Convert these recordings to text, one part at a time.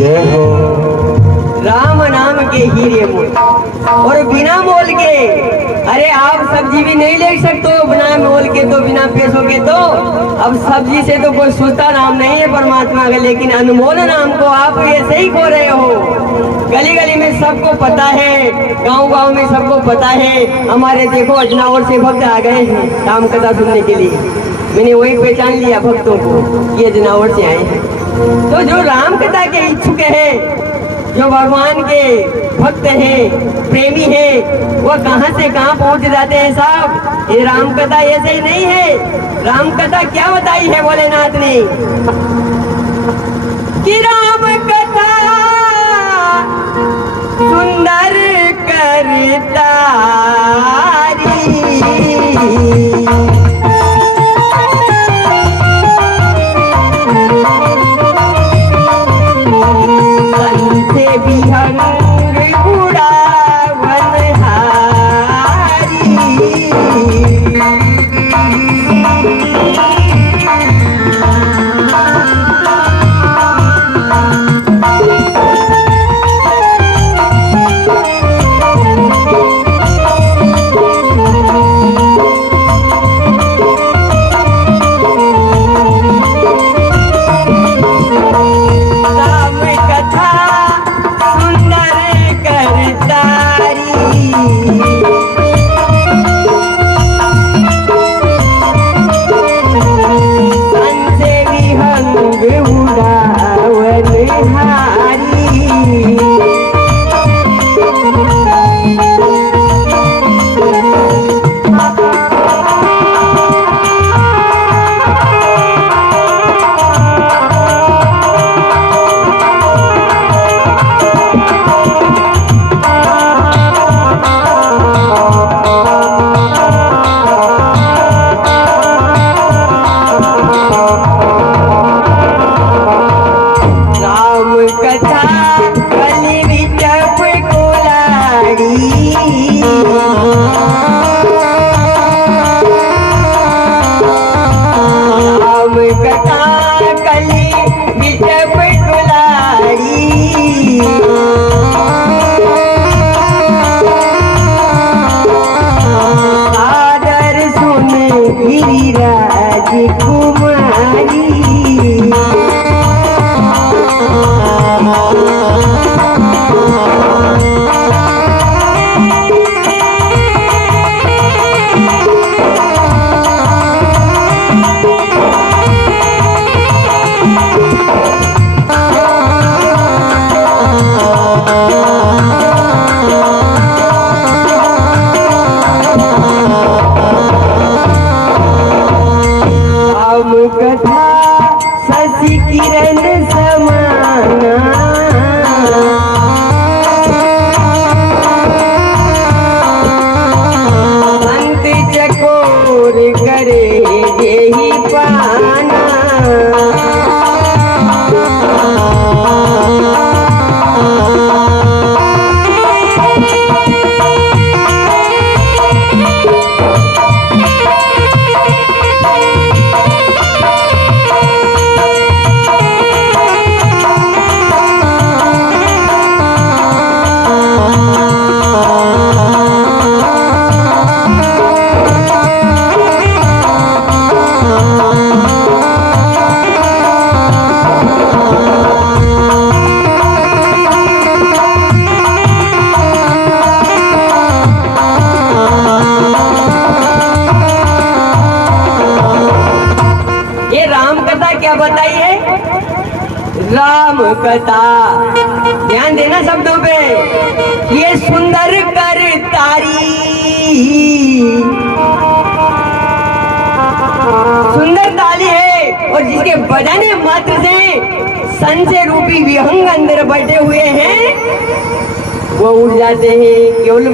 जय हो। राम नाम के हीरे मोल और बिना मोल के, अरे आप सब्जी भी नहीं ले सकते हो बिना मोल के, तो बिना पैसों के। तो अब सब्जी से तो कोई सूझता नाम नहीं है परमात्मा का, लेकिन अनमोल नाम को आप ऐसे ही खो रहे हो। गली गली में सबको पता है, गांव गांव में सबको पता है। हमारे देखो अजनावर से भक्त आ गए हैं राम कथा सुनने के लिए। मैंने वही पहचान लिया भक्तों को कि अजनावर से आए हैं। तो जो राम कथा के इच्छुक है, जो भगवान के भक्त हैं, प्रेमी हैं, वो कहां से कहां पहुंच जाते हैं साहब। ये राम कथा ऐसे ही नहीं है। राम कथा क्या बताई है भोलेनाथ ने कि राम कथा सुंदर करतारी, से विहंग उड़ावन हारी। राम कथा, ध्यान देना शब्दों पे। ये सुंदर करतारी, सुंदर ताली है, और जिसके बजाने मात्र से संशय रूपी विहंग अंदर बैठे हुए हैं वो उड़ जाते हैं केवल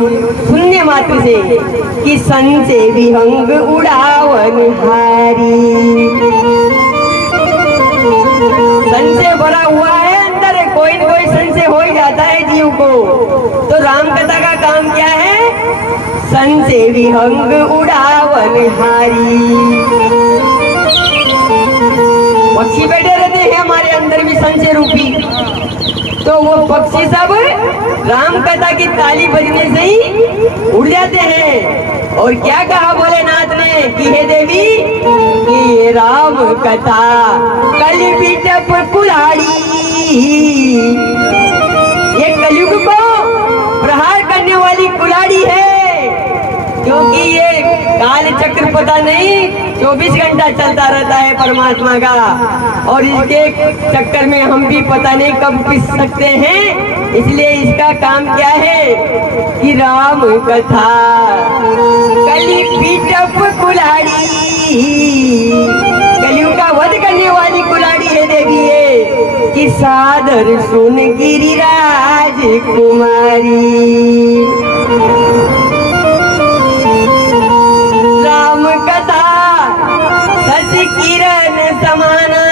सुनने मात्र से कि संशय विहंग उड़ावन हारी। संशय भरा हुआ है अंदर, कोई न कोई संशय हो ही जाता है जीव को। तो राम कथा का काम क्या है? संशय विहंग उड़ावन हारी। पक्षी बैठे रहते हैं हमारे अंदर भी संशय रूपी। तो वो पक्षी सब राम कथा की ताली बजने से ही उड़ जाते हैं। और क्या कहा भोलेनाथ ने कि हे देवी, कि ये राम कथा कली बिटप कुल्हाड़ी, ये कलयुग को प्रहार करने वाली कुल्हाड़ी है। क्योंकि ये काल चक्र पता नहीं 24 घंटा चलता रहता है परमात्मा का, और इसके चक्कर में हम भी पता नहीं कब पिस सकते हैं। इसलिए इसका काम क्या है कि राम कथा कली पीटप कुल्हाड़ी, कलयुग का वध करने वाली कुल्हाड़ी है देवी है कि सादर सुन गिरिराज कुमारी। किरण समाना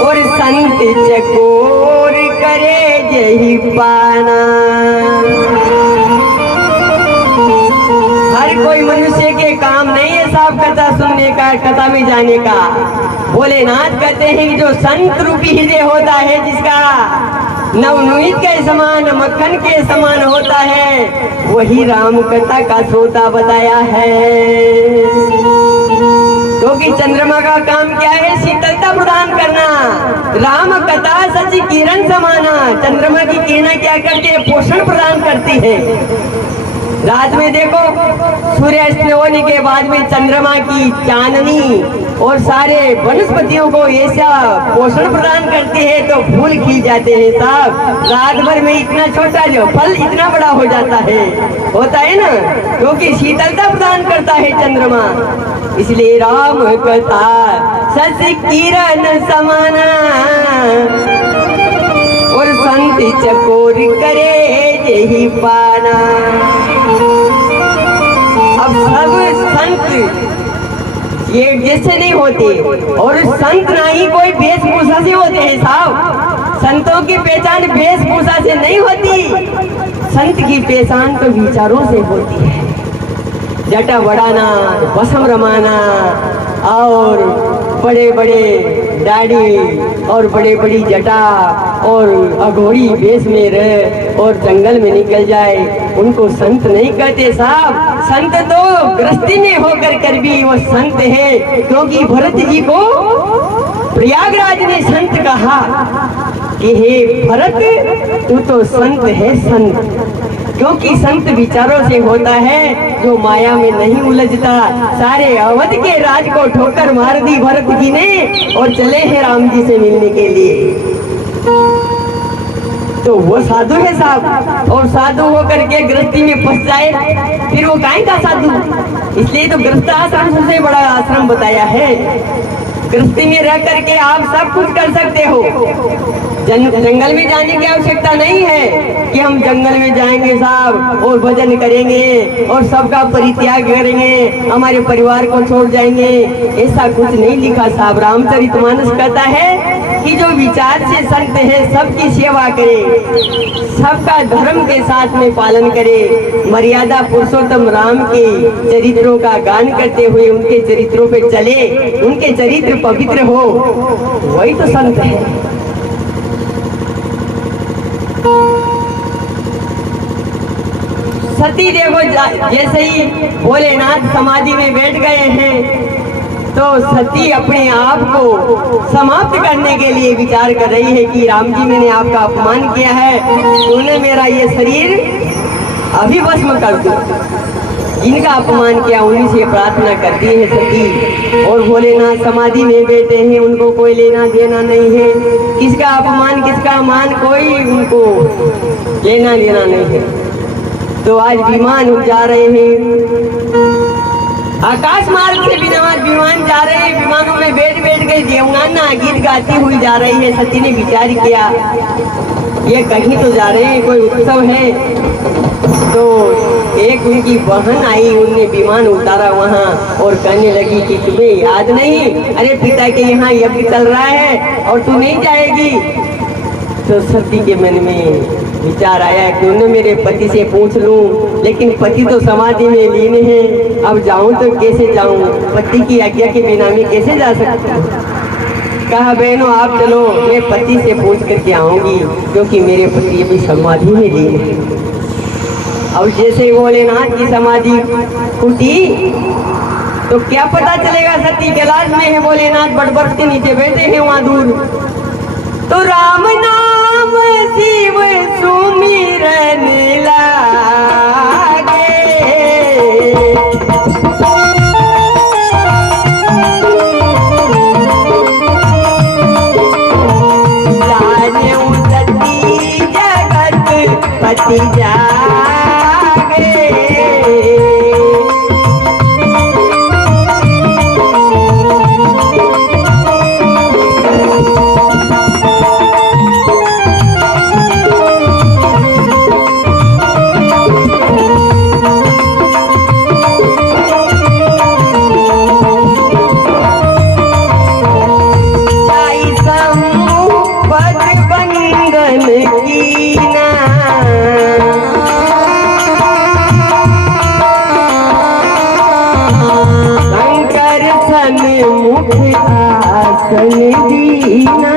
और संत चकोर करे यही पाना। हर कोई मनुष्य के काम नहीं है साहब कथा सुनने का, कथा में जाने का। भोलेनाथ कहते हैं कि जो संत रूपी हृदय होता है, जिसका नवनीत के समान मक्खन के समान होता है, वही राम कथा का श्रोता बताया है। क्योंकि चंद्रमा का काम क्या है? शीतलता प्रदान करना। राम कथा सच किरण समाना। चंद्रमा की किरणें क्या करती है? पोषण प्रदान करती है। रात में देखो, सूर्यास्त होने के बाद में चंद्रमा की चांदनी और सारे वनस्पतियों को ऐसा पोषण प्रदान करती है तो फूल खिल जाते हैं साहब। रात भर में इतना छोटा जो फल इतना बड़ा हो जाता है, होता है ना, क्योंकि शीतलता प्रदान करता है चंद्रमा। इसलिए राम कथा सच किरण समाना और संत चकोर करे यही पाना। अब सब संत ये जैसे नहीं होते, और संत ना ही कोई वेशभूषा से होते हैं साहब। संतों की पहचान वेशभूषा से नहीं होती, संत की पहचान तो विचारों से होती है। जटा बढ़ाना, बसम रमाना और बड़े बड़े दाढ़ी और बड़े बड़ी जटा और अघोरी वेश में रह और जंगल में निकल जाए, उनको संत नहीं कहते साहब। संत तो गृहस्थी में होकर कर भी वो संत है। क्योंकि भरत जी को प्रयागराज ने संत कहा कि हे भरत, तू तो संत है संत। क्योंकि संत विचारों से होता है, जो माया में नहीं उलझता। सारे अवध के राज को ठोकर मार दी भरत जी ने और चले हैं राम जी से मिलने के लिए। तो वो साधु है साहब, और साधु होकर के गृहस्थी में फंस जाए फिर वो काहे का साधु। इसलिए तो गृहस्थ आश्रम सबसे बड़ा आश्रम बताया है। गृहस्थी में रह करके आप सब कुछ कर सकते हो। जंगल में जाने की आवश्यकता नहीं है कि हम जंगल में जाएंगे साहब और भजन करेंगे और सबका परित्याग करेंगे, हमारे परिवार को छोड़ जाएंगे। ऐसा कुछ नहीं लिखा साहब। रामचरितमानस कहता है कि जो विचार से संत है, सबकी सेवा करे, सबका धर्म के साथ में पालन करे, मर्यादा पुरुषोत्तम राम के चरित्रों का गान करते हुए उनके चरित्रों पे चले, उनके चरित्र पवित्र हो, वही तो संत है। सती देखो, जैसे ही भोलेनाथ समाधि में बैठ गए हैं तो सती अपने आप को समाप्त करने के लिए विचार कर रही है कि राम जी, मैंने आपका अपमान किया है, उन्होंने मेरा ये शरीर अभी भस्म कर दो। जिनका अपमान किया उन्हीं से प्रार्थना करती है सती। और भोलेनाथ समाधि में बैठे हैं, उनको कोई लेना देना नहीं है। किसका अपमान किसका मान कोई उनको लेना देना नहीं है। तो आज विमान जा रहे हैं, आकाश मार्ग से विमान जा रहे हैं, विमानों में बैठ बैठ के देवगाना गीत गाती हुई जा रही है। सती ने विचार किया, ये कहीं तो जा रहे हैं, कोई उत्सव है। तो एक उनकी बहन आई, उनने विमान उतारा वहाँ और कहने लगी कि तुम्हें याद नहीं, अरे पिता के यहाँ यज्ञ चल रहा है और तू नहीं जाएगी। तो सती के मन में विचार आया कि उन्हें मेरे पति से पूछ लूं, लेकिन पति तो समाधि में लीन है। अब जाऊं तो कैसे जाऊं, पति की आज्ञा के बिना मैं कैसे जा सकती हूँ। कहा बहनों आप चलो, मैं पति से पूछ करके आऊंगी, क्योंकि मेरे पति अभी समाधि में लीन है। अब जैसे भोलेनाथ की समाधि टूटी तो क्या पता चलेगा, सती कैलाश में है, भोलेनाथ बड़ बर्फ के नीचे बैठे हैं वहां दूर। तो राम नाम शिव सुमिरन लागे, जाने सती जगत पति जागे। मुख आसन दीना,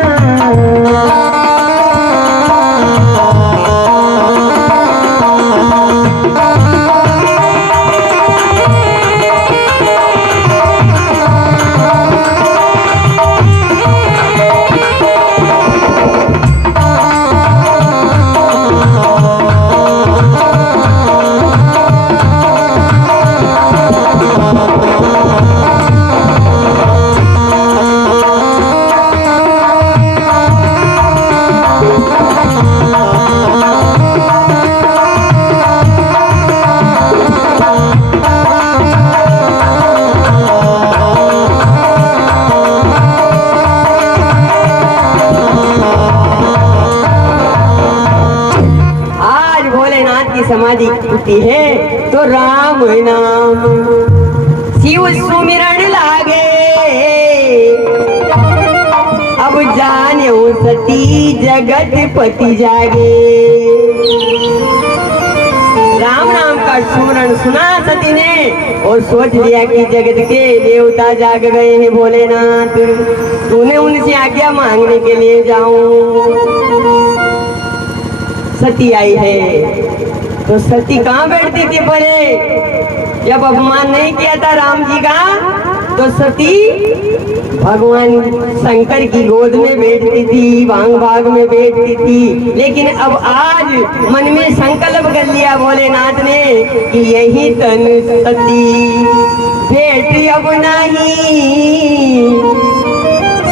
समाधि टूटी है तो राम नाम शिव सुमिरन लागे। अब जाने सती जगत पति जागे। राम नाम का सुमरन सुना सती ने और सोच लिया कि जगत के देवता जाग गए हैं भोलेनाथ, तूने उनसे आज्ञा मांगने के लिए जाऊं। सती आई है तो सती कहाँ बैठती थी पहले, जब अपमान नहीं किया था राम जी का तो सती भगवान शंकर की गोद में बैठती थी, भांग भाग में बैठती थी। लेकिन अब आज मन में संकल्प कर लिया भोलेनाथ ने कि यही तन सती भेट अब नहीं,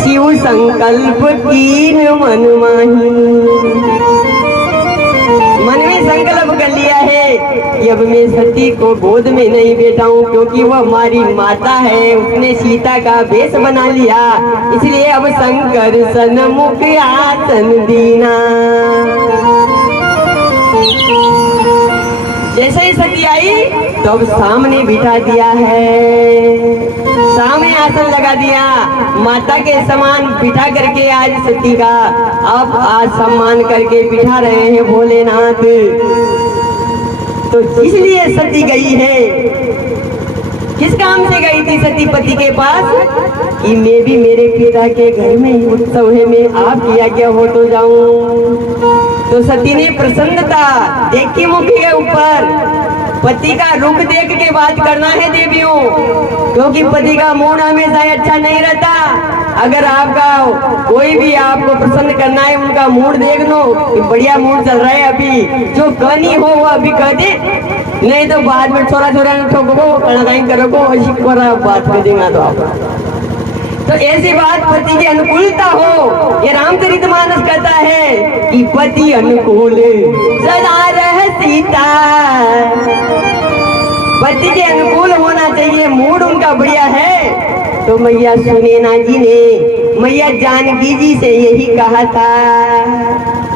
शिव संकल्प कीन मन माही। मन में संकल्प कर लिया है कि अब मैं सती को गोद में नहीं बैठाऊं, क्योंकि वह हमारी माता है, उसने सीता का वेश बना लिया, इसलिए अब शंकर सन्मुख आसन दीना। जैसे ही सती आई तो अब सामने बिठा दिया है, सामने आसन लगा दिया, माता के समान बिठा करके आज सती का अब आज सम्मान करके बिठा रहे हैं भोलेनाथ। तो इसलिए सती गई है, किस काम से गई थी सती पति के पास कि मैं भी मेरे पिता के घर में ही उत्सव है, मैं आपकी आज्ञा हो तो जाऊं। तो सती ने प्रसन्नता देखी मुख के ऊपर, पति का रुख देख के बात करना है देवियों, क्योंकि पति का मूड हमेशा अच्छा नहीं रहता। अगर आपका कोई भी आपको प्रसन्न करना है, उनका मूड देख लो कि बढ़िया मूड चल रहा है, अभी जो कहनी हो वो अभी कह दे, नहीं तो बाद में छोरा छोरा ठोको करो बात कर देगा। तो ऐसी बात पति की अनुकूलता हो, ये रामचरितमानस कहता है कि पति अनुकूल सदा रह सीता। पति के अनुकूल होना चाहिए, मूड उनका बढ़िया है। तो मैया सुनैना जी ने मैया जानकी जी से यही कहा था।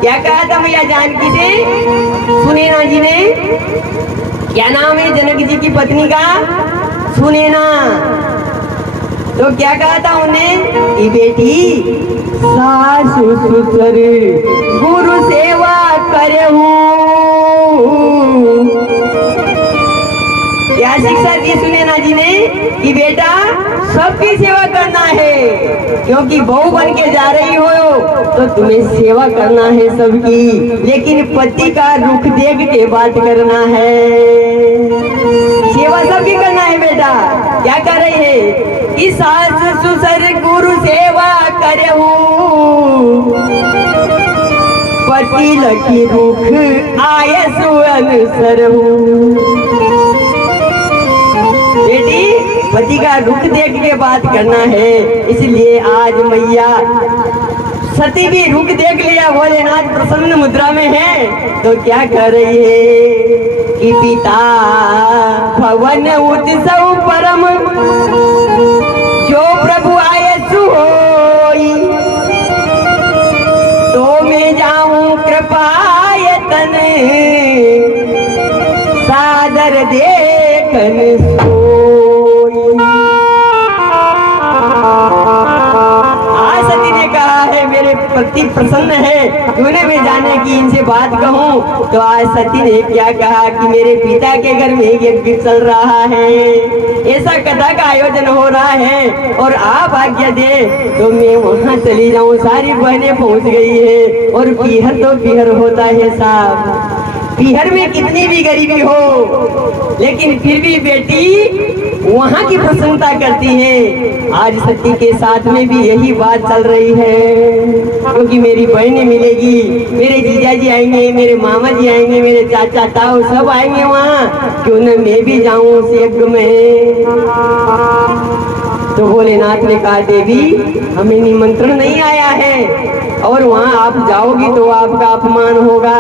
क्या कहा था मैया जानकी से सुनैना जी ने? क्या नाम है जनक जी की पत्नी का? सुनैना। तो क्या कहा था उन्हें कि बेटी सासु ससुर गुरु सेवा करे हूँ। क्या शिक्षा दी सुनैना जी ने कि बेटा सबकी सेवा करना है, क्योंकि बहू बन के जा रही हो तो तुम्हें सेवा करना है सबकी, लेकिन पति का रुख देख के बात करना है। सेवा सबकी करना है बेटा। क्या कर रही है कि सास ससुर गुरु सेवा करे पति लखी रुख आय सुअनुसर बेटी, पति का रुख देख के बात करना है। इसलिए आज मैया सती भी रुख देख लिया, भोलेनाथ प्रसन्न मुद्रा में है तो क्या कर रही है कि पिता भवन उत्सव परम जो प्रभु आए सुहोई, तो मैं जाऊं कृपायतन सादर देखन सोई। आज सती ने कहा है मेरे पति प्रसन्न है, क्यों न मैं जाने की इनसे बात कहूँ। तो आज सती ने क्या कहा कि मेरे पिता के घर में यज्ञ चल रहा है, ऐसा कथा का आयोजन हो रहा है और आप आज्ञा दे तो मैं वहाँ चली जाऊँ। सारी बहनें पहुँच गई है और पीहर तो पीहर होता है साहब। पीहर में कितनी भी गरीबी हो लेकिन फिर भी बेटी वहाँ की प्रसन्नता करती है। आज सती के साथ में भी यही बात चल रही है, क्योंकि मेरी बहनें मिलेगी, मेरे जीजा जी आएंगे, मेरे मामा जी आएंगे, मेरे चाचा ताऊ सब आएंगे वहाँ, क्यों न मैं भी जाऊँ उस यज्ञ में। तो भोलेनाथ ने कहा देवी हमें निमंत्रण नहीं आया है और वहाँ आप जाओगी तो आपका अपमान होगा,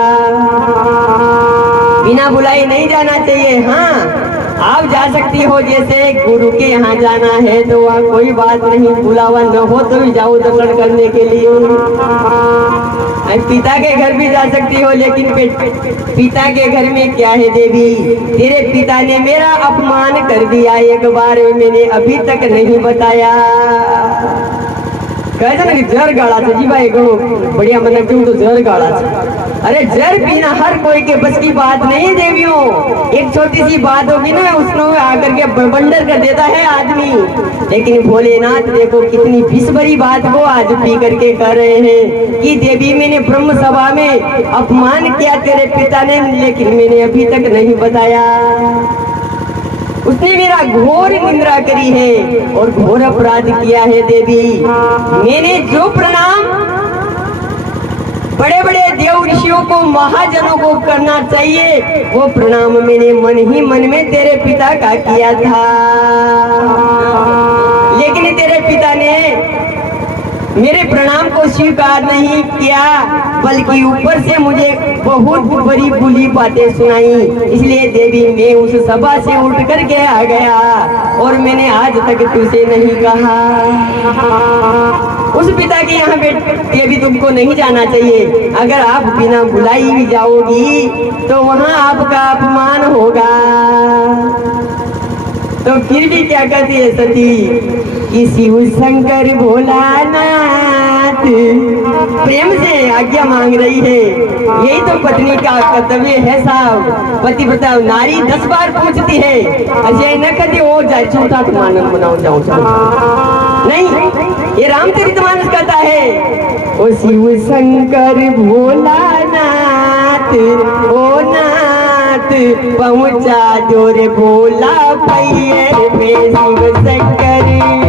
बिना बुलाए नहीं जाना चाहिए। हाँ आप जा सकती हो, जैसे गुरु के यहाँ जाना है तो वहाँ कोई बात नहीं, बुलावा न हो तो भी जाओ दर्शन करने के लिए। पिता के घर भी जा सकती हो, लेकिन पिता के घर में क्या है देवी, तेरे पिता ने मेरा अपमान कर दिया एक बार, मैंने अभी तक नहीं बताया। कहते ना कि जर गाड़ा था जी भाई घणो बढ़िया, मन क्यों तो जर गाड़ा था। अरे जर पीना हर कोई के बस की बात नहीं देवियों, एक छोटी सी बात होगी ना उसमें आकर के बंडर कर देता है आदमी। लेकिन भोलेनाथ देखो कितनी विष भरी बात वो आज पी करके कर रहे हैं कि देवी मैंने ब्रह्म सभा में अपमान किया तेरे पिता ने, लेकिन मैंने अभी तक नहीं बताया। उसने मेरा घोर निंदा करी है और घोर अपराध किया है देवी। मैंने जो प्रणाम बड़े बड़े देव ऋषियों को महाजनों को करना चाहिए वो प्रणाम मैंने मन ही मन में तेरे पिता का किया था, लेकिन तेरे पिता ने मेरे प्रणाम को स्वीकार नहीं किया, बल्कि ऊपर से मुझे बहुत बड़ी बुरी बातें सुनाई। इसलिए देवी मैं उस सभा से उठ कर के आ गया और मैंने आज तक तुझसे नहीं कहा। उस पिता के यहाँ देवी तुमको नहीं जाना चाहिए, अगर आप बिना बुलाई भी जाओगी तो वहाँ आपका अपमान होगा। तो फिर भी क्या कहती है सती कि शिव शंकर भोलानाथ प्रेम से आज्ञा मांग रही है। यही तो पत्नी का कर्तव्य है साहब। पति बताओ नारी 10 बार पूछती है, अजय न कभी वो जाए छोटा तो मानव बनाओ जाओ नहीं, ये रामचरितमानस कहता है ओ शिव शंकर भोलानाथ ओ नाथ पहुँचा जो रे भोला पैर में शिव शंकर।